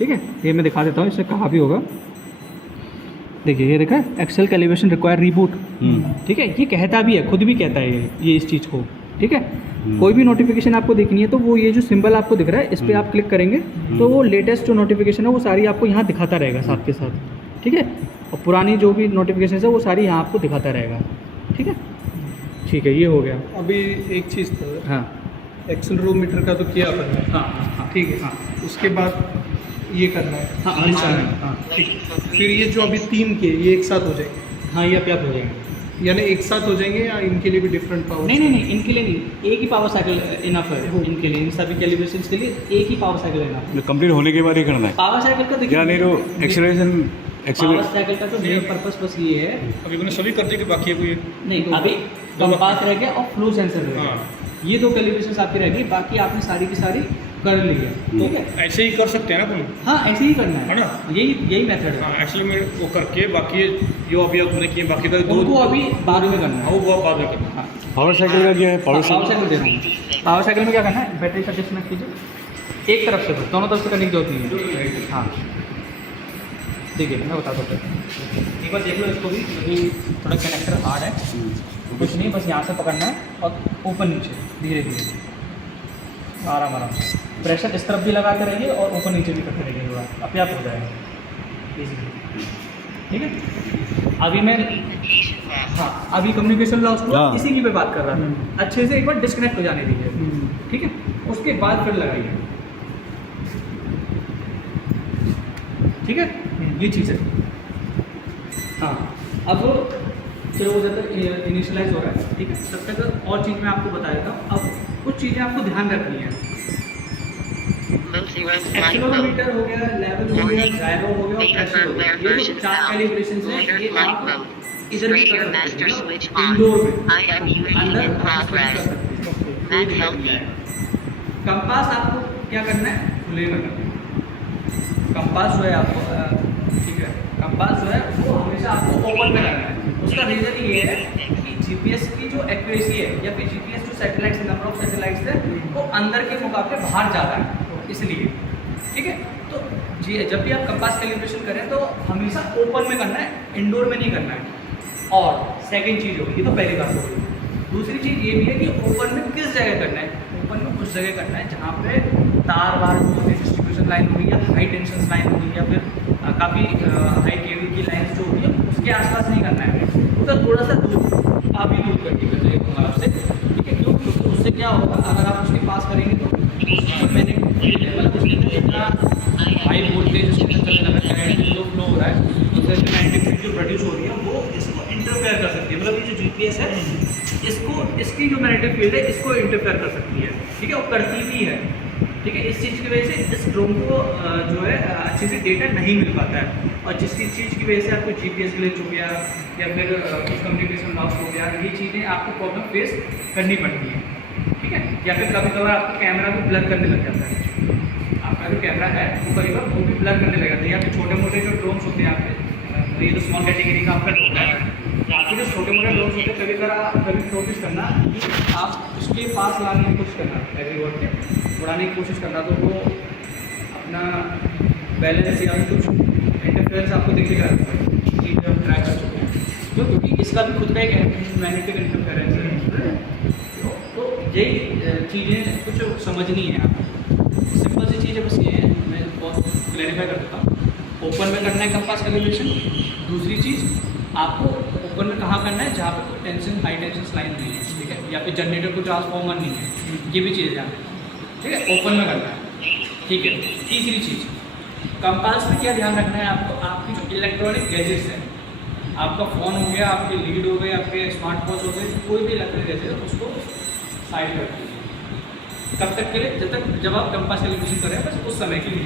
ठीक है, ये मैं दिखा देता हूँ इससे कहाँ भी होगा। देखिए ये देखा एक्सेल कैलिब्रेशन रिक्वायर रीबूट, ठीक है, ये कहता भी है, खुद भी कहता है ये इस चीज़ को, ठीक है। कोई भी नोटिफिकेशन आपको देखनी है तो वो ये जो सिंबल आपको दिख रहा है इस पर आप क्लिक करेंगे तो वो लेटेस्ट जो नोटिफिकेशन है वो सारी आपको यहाँ दिखाता रहेगा साथ के साथ, ठीक है। और पुरानी जो भी नोटिफिकेशन है वो सारी यहाँ आपको दिखाता रहेगा, ठीक है। ठीक है, ये हो गया। अभी एक चीज़ तो हाँ, एक्सेलरोमीटर का तो किया अपन ने, हाँ ठीक है। हाँ उसके बाद ये करना है, हाँ हाँ ठीक है। फिर ये जो अभी 3 के ये एक साथ हो जाएंगे, हाँ, ये अपने आप हो जाएंगे। यानी एक साथ हो जाएंगे या इनके लिए भी डिफरेंट पावर? नहीं, इनके लिए नहीं, एक ही पावर साइकिल इनफ है इनके लिए, इन सभी कैलिब्रेशंस के लिए एक ही पावर साइकिल इनफ है। कंप्लीट होने के बाद ही करना है पावर साइकिल का देखिए, या नहीं तो एक्सेलरेशन पावर साइकिल का तो मेन पर्पस बस ये है। अभी मैंने सभी कर दिए कि बाकी है कोई नहीं, अभी कंपास रह गया और फ्लो सेंसर रह गया, ये 2 कैलिब्रेशंस आपकी रह गई, बाकी आपने सारी की सारी कर ली है, ठीक है। ऐसे ही कर सकते हैं ना तुम? हाँ, ऐसे ही करना है ना? यही मेथड है। हाँ, एक्चुअली में वो करके बाकी जो अभी आपने किए बाकी का उनको अभी बाद में करना है। वो बाद में करना। हाँ, पावर साइकिल का क्या है? पावर साइकिल दे रहा हूँ। पावर साइकिल में क्या करना है, बैटरी का डिस्कनेक्ट कीजिए, एक तरफ से बस, दोनों तरफ से करने की जरूरत नहीं है। हाँ, देखिए मैं बताता हूँ, एक बार देख लो इसको भी, क्योंकि थोड़ा कनेक्टर हार्ड है। कुछ नहीं, बस यहाँ से पकड़ना है और ऊपर नीचे धीरे धीरे आराम से प्रेशर इस तरफ भी लगाते रहिए और ऊपर नीचे भी करते रहिए, थोड़ा अपने आप हो जाएगा, ठीक है। अभी मैं हाँ, अभी कम्युनिकेशन लॉस को इसी की पे बात कर रहा था, अच्छे से एक बार डिस्कनेक्ट हो जाने दीजिए, ठीक है। उसके बाद फिर लगाइए, ठीक है, ये चीज़ है। हाँ, अब चलो हो जाता है, इनिशियलाइज हो रहा है, ठीक है। तब तक और चीज़ मैं आपको बता देता हूँ। अब कुछ चीज़ें आपको ध्यान रखनी है। एक्सेलरोमीटर हो गया, लेवल हो गया, जायरो हो गया और प्रेशर हो गया, ये जो 4 कैलिब्रेशंस हैं ये आप इधर भी कर सकते हैं, इंडोर में अंदर कर सकते हैं। कंपास आपको क्या करना है, खुले में करना है। कंपास जो है आपको, ठीक है, कंपास जो है वो हमेशा आपको ओपन में करना है। उसका रीज़न ये है कि जीपीएस की जो एक्यूरेसी है या फिर जीपीएस जो सैटेलाइट्स, नंबर ऑफ सैटेलाइट्स है वो अंदर के मुकाबले बाहर ज़्यादा है, इसलिए, ठीक है। तो जी जब भी आप कंपास कैलिब्रेशन करें तो हमेशा ओपन में करना है, इंडोर में नहीं करना है। और सेकंड चीज़ होगी, ये तो पहली बात होगी। दूसरी चीज़ ये भी है कि ओपन में किस जगह करना है। ओपन में उस जगह करना है जहाँ पे तार वार होगी, डिस्ट्रीब्यूशन लाइन होगी या हाई टेंशन लाइन होगी या फिर काफ़ी हाई केबल की लाइन जो होगी उसके आसपास नहीं करना है, उधर थोड़ा सा दूर, आप ही दूर करके कर चाहिए आपसे, ठीक है। क्यों? क्योंकि उससे क्या होगा, अगर आप उसके पास करेंगे तो मैंने मतलब उसके अंदर इतना हाई वोल्टेज उसके अंदर चलने लगा, करंट जो फ्लो हो रहा है, उससे मैग्नेटिक फील्ड जो प्रोड्यूस हो रही है वो इसको इंटरफेयर कर सकती है। मतलब ये जो जीपीएस है इसकी जो मैग्नेटिक फील्ड है इसको इंटरफेयर कर सकती है, ठीक है, वो करती भी है, ठीक है। इस चीज़ की वजह से इस ड्रोन को जो है अच्छे से डेटा नहीं मिल पाता है, और जिसकी चीज़ की वजह से आपको जीपीएस ग्लिच हो गया या फिर कुछ कम्युनिकेशन लॉस हो गया, ये चीज़ें आपको प्रॉब्लम फेस करनी पड़ती है, ठीक है। या फिर कभी कभार आपका कैमरा भी ब्लर करने लग जाता है, आपका जो कैमरा है वो कभी कभार वो भी ब्लर करने लग जाता है। या फिर छोटे मोटे जो ड्रोन्स होते हैं आपके, तो ये तो स्मॉल कैटेगरी का आपका ड्रोन है, आपके जो छोटे मोटे ड्रोन्स होते हैं कभी नोटिस करना कि आप उसके पास लाने की कोशिश करना, एग्रीवर्ड के उड़ाने की कोशिश करना, तो वो अपना बैलेंस या कुछ इंटरफेरेंस आपको दिखेगा कि हम ट्राई कर चुके हैं, क्योंकि इसका भी खुद का एक मैग्नेटिक इंटरफेरेंस है। तो यही चीज़ें कुछ समझनी है आपको, सिंपल सी चीज़ है, बस ये है, मैं बहुत क्लैरिफाई कर देता हूँ। ओपन में करना है कंपास कैलिब्रेशन। दूसरी चीज़ आपको ओपन में कहाँ करना है, जहाँ पे कोई टेंशन हाई टेंशन लाइन नहीं है, ठीक है, या फिर जनरेटर को ट्रांसफॉर्मर नहीं है, ये भी चीज़ ध्यान, ठीक है, ओपन में करना है, ठीक है। तीसरी चीज़, कंपास में क्या ध्यान रखना है आपको, आपकी जो इलेक्ट्रॉनिक गैजेट्स हैं, आपका फ़ोन हो गया, आपके लीड हो गए, आपके स्मार्टफोन हो गए, कोई भी इलेक्ट्रॉनिक गैजेट है उसको साइड कर दीजिए। कब तक के लिए, जब आप कंपास कैलिब्रेशन करें, बस उस समय के लिए,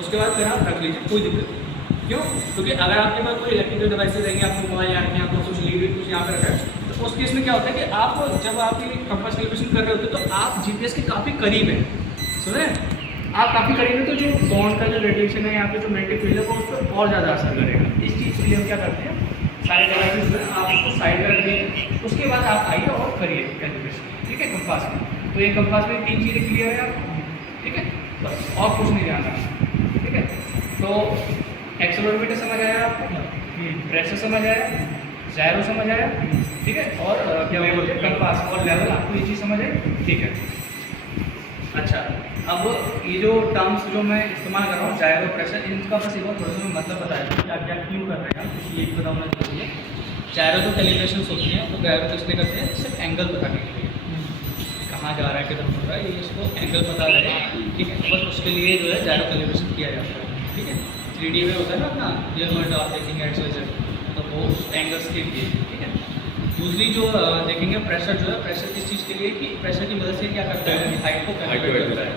उसके बाद फिर आप रख लीजिए, कोई दिक्कत नहीं। क्यों? क्योंकि अगर आपके पास कोई इलेक्ट्रिकल डिवाइसेज रहेंगे, आपको मोबाइल यहाँ रखें, आपको कुछ लीड कुछ यहाँ पे रखा है, तो उस केस में क्या होता है कि आप जब आप ये कंपास कैलिब्रेशन कर रहे होते हैं तो आप जीपीएस के काफ़ी करीब हैं, सुन रहे हैं, आप काफ़ी करीब हैं, तो जो बॉन्ड का जो रेडिएशन है, यहाँ पे जो मैग्नेटिक फील्ड है वो उस पर और ज़्यादा असर करेगा। इस चीज़ के लिए हम क्या करते हैं, सारे डिवाइसेज में आप उसको साइड में रखिए, उसके बाद आप आइए और करिए कैलिब्रेशन, ठीक है, कंपास में। तो ये कंपास में 3 चीज़ें क्लियर है आपको, ठीक है, बस और कुछ नहीं जानना, ठीक है। तो एक्सेलरोमीटर समझ आया आपको, प्रेशर समझ आया, जायरो समझ आया, ठीक है, और क्या बोलते हैं कंपास और लेवल, आपको ये चीज़ समझ आई, ठीक है। अच्छा, अब ये जो टर्म्स जो मैं इस्तेमाल कर रहा हूँ, जायरो, प्रेशर, इनका बस एक बार थोड़ा सा मैं मतलब बताया कि क्या क्या क्यों कर रहे हैं, क्योंकि ये पता होना जरूरी है। जायरो जो कैलिब्रेशन होती हैं वो जायरो किसलिए करते हैं, सिर्फ एंगल बताने के लिए, कहाँ जा रहा है, किधर हो रहा है, ये इसको एंगल पता रहे, ठीक है, बस उसके लिए जो है जायरो कैलिब्रेशन किया जाता है, ठीक है। 3D में होता है ना अपना रियल वर्ल्ड आप देखेंगे एक्सवाइजेड, तो वो उस एंगल्स के लिए, ठीक है। दूसरी जो देखेंगे प्रेशर जो है, प्रेशर किस चीज़ के लिए कि प्रेशर की मदद से क्या करता है, हाइट को कैलकुलेट करता है,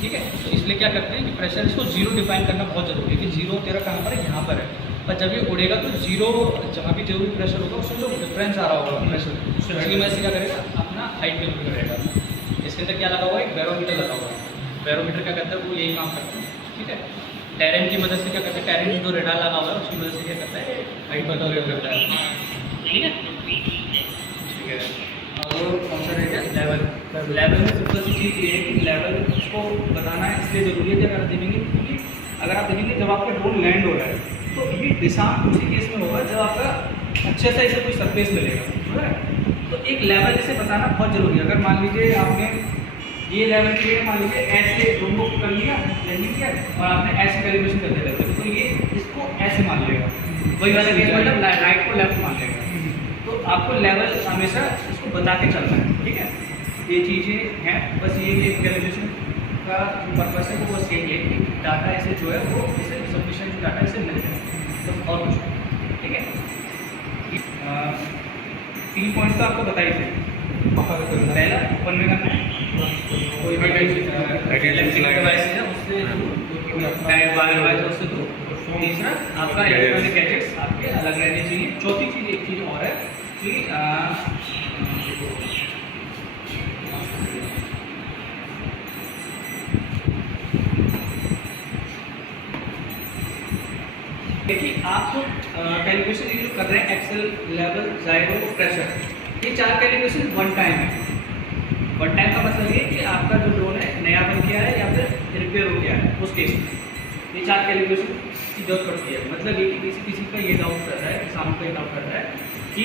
ठीक है। तो इसलिए क्या करते हैं कि प्रेशर, इसको जीरो डिफाइन करना बहुत जरूरी है कि जीरो तेरा कहाँ पर है, यहाँ पर है, पर जब ये उड़ेगा तो जीरो जहाँ भी जो भी प्रेशर होगा उससे जो डिफरेंस आ रहा होगा प्रेशर, उसकी वजह से क्या करेगा, अपना हाइट कैलकुलेट करेगा। इसके अंदर क्या लगा हुआ है, एक बैरोमीटर लगा हुआ है, बैरोमीटर क्या करता है, वो यही काम करता है, ठीक है। टेरेन की मदद से क्या करता है, टेरेन जो रेडार लगा हुआ है उसकी मदद से क्या करता है, हाइट कैलकुलेट करता है, ठीक है, ठीक है। और कौन सा रहेगा, लेवल। लेवल में सबसे अच्छी चीज़ ये है कि लेवल को बताना इसलिए ज़रूरी है कि अगर आप देखेंगे, क्योंकि अगर आप देखेंगे जब आपका ड्रोन लैंड हो रहा है तो ये दिशा उसी केस में होगा जब आपका अच्छे से इसे कोई सरफेस मिलेगा, हो रहा है। तो एक लेवल इसे बताना बहुत ज़रूरी है। अगर मान लीजिए आपने ये लेवल के लिए मान लीजिए ऐसे ड्रोन को कर लिया, लैंडिंग किया, और आपने ऐसे कैलिब्रेशन करते रहते तो ये इसको ऐसे मान लेगा, वही वाला केस मतलब राइट को लेफ्ट मान लेगा। तो आपको लेवल हमेशा इसको बता के चलना है, ठीक है। ये चीज़ें हैं, बस ये कैलिब्रेशन का जो पर्पस है वो बस यही है कि डाटा ऐसे जो है वो इसे सफिशिएंट डाटा इसे मिल जाए, तो और कुछ नहीं, ठीक है। 3 पॉइंट्स तो आपको बताइए थे। पहला ओपन में करना है, कोई भी इलेक्ट्रिकल डिवाइस है उससे उससे दो। तीसरा आपका इलेक्ट्रॉनिक गैजेट्स आपके अलग रहने चाहिए। चौथी चीज़ एक चीज़ और है कि देखिए आप जो कैलिब्रेशन जो कर रहे हैं, एक्सेल, लेवल, जायरो, प्रेशर, ये 4 कैलिब्रेशन वन टाइम है। वन टाइम का मतलब ये कि आपका जो ड्रोन है नया बन गया है या फिर रिपेयर हो गया है, उस केस में ये 4 कैलिब्रेशन की जरूरत पड़ती है। मतलब ये कि किसी का ये डाउट कर रहा है, किसान का ये डाउट कर रहा है कि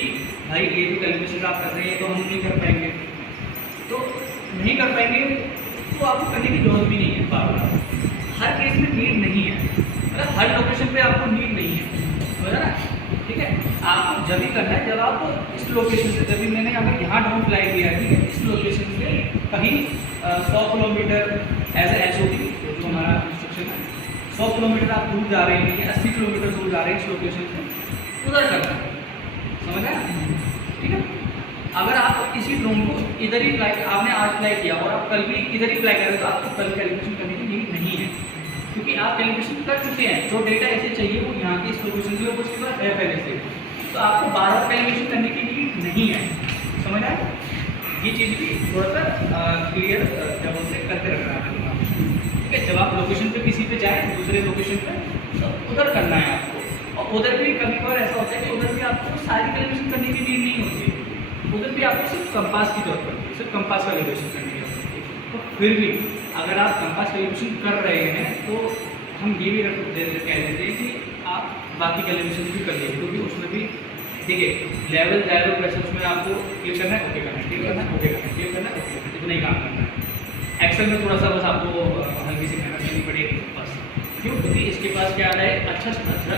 भाई ये जो कैलिब्रेशन आप कर रहे हैं तो हम नहीं कर पाएंगे, तो नहीं कर पाएंगे तो आपको करने की जरूरत भी नहीं है। बार बार हर केस में नीड नहीं है, मतलब हर लोकेशन पे आपको नीड नहीं है, समझा ना, ठीक है। आपको जब भी करना है जब आप इस लोकेशन से, जब भी मैंने अगर यहाँ ड्रोन फ्लाई किया है, ठीक है, इस लोकेशन से कहीं 100 किलोमीटर एज HOT जो हमारा इंस्ट्रक्शन है, 100 किलोमीटर आप दूर जा रहे हैं या 80 किलोमीटर दूर जा रहे हैं इस लोकेशन से, उधर करना है, समझा ना, ठीक है। अगर आप इसी ड्रोन को इधर ही फ्लाई, आपने आज फ्लाई किया और आप कल भी इधर ही फ्लाई कर रहे हो तो आपको कल कैलिब्रेशन करने की नीड नहीं है, क्योंकि आप कैलिब्रेशन कर चुके हैं। जो डेटा ऐसे चाहिए वो यहाँ के इस लोकेशन से उसके बाद है पहले से, तो आपको बार-बार कैलिब्रेशन करने की नीड नहीं है, समझ आए। ये चीज़ भी थोड़ा सा क्लियर क्या बोलते हैं करके रखना है, ठीक है। जब आप लोकेशन पे किसी पे जाएँ, दूसरे लोकेशन पे, तो उधर करना है आपको। और उधर भी कभी कभार ऐसा होता है कि उधर भी आपको सारी कैलिब्रेशन करने की नीड नहीं होती है, उधर भी आपको सिर्फ कंपास की जरूरत पड़ती है, सिर्फ कंपास का कैलिब्रेशन करने की जरूरत पड़ती है। तो फिर भी अगर आप कंपास कैलिब्रेशन कर रहे हैं तो हम ये भी कह देते हैं कि आप बाकी कैलिब्रेशन भी कर लीजिए, क्योंकि उसमें भी देखिए लेवल, जायरो, प्रेशर, उसमें आपको क्लिक करना है, ओके करना है, क्लिक करना है, ओके करना है, क्लिक करना है, ओके करना है, इतना ही काम करना है। एक्सेल में थोड़ा सा बस आपको हल्की सी मेहनत करनी पड़ेगी बस, क्यों, क्योंकि इसके पास क्या आ रहा है, अच्छा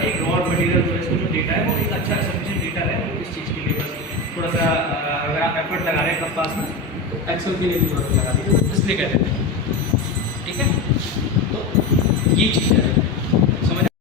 एक रॉ मटेरियल जो है, इसको जो डेटा है वो एक अच्छा सफिशिएंट डेटा है, वो इस चीज़ के लिए बस थोड़ा सा अगर आप एफर्ट लगा रहे हैं कंपास में तो एक्सेल के लिए भी जरूरत लगा दीजिए, इसलिए कहते हैं, ठीक है। तो ये चीज़ है।